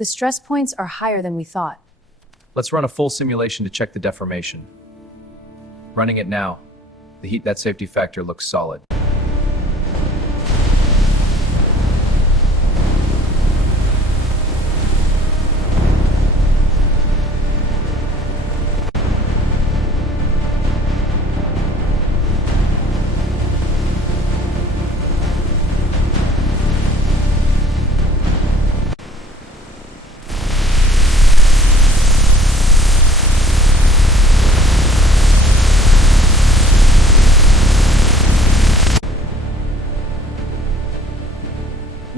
The stress points are higher than we thought. Let's run a full simulation to check the deformation. Running it now. The heat that safety factor looks solid.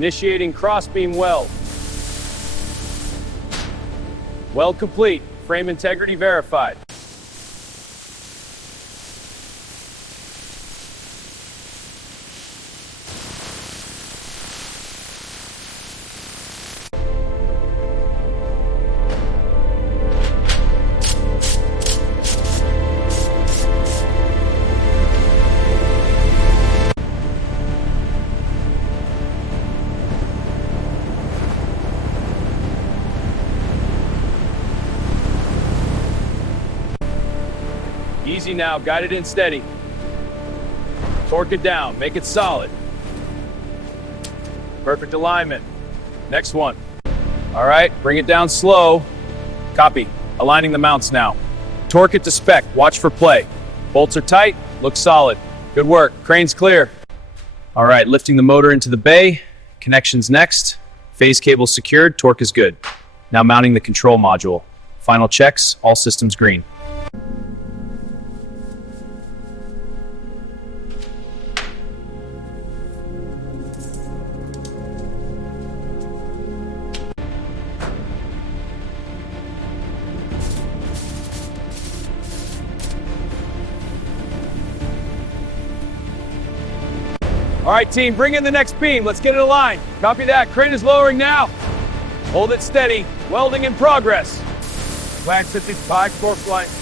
Initiating crossbeam weld. Weld complete. Frame integrity verified. Easy now, guide it in steady. Torque it down, make it solid. Perfect alignment. Next one. All right, bring it down slow. Copy. Aligning the mounts now. Torque it to spec, watch for play. Bolts are tight, looks solid. Good work, crane's clear. All right, lifting the motor into the bay. Connections next. Phase cable secured, torque is good. Now mounting the control module. Final checks, all systems green. All right, team, bring in the next beam. Let's get it aligned. Copy that. Crane is lowering now. Hold it steady. Welding in progress. Flag 55, core flight.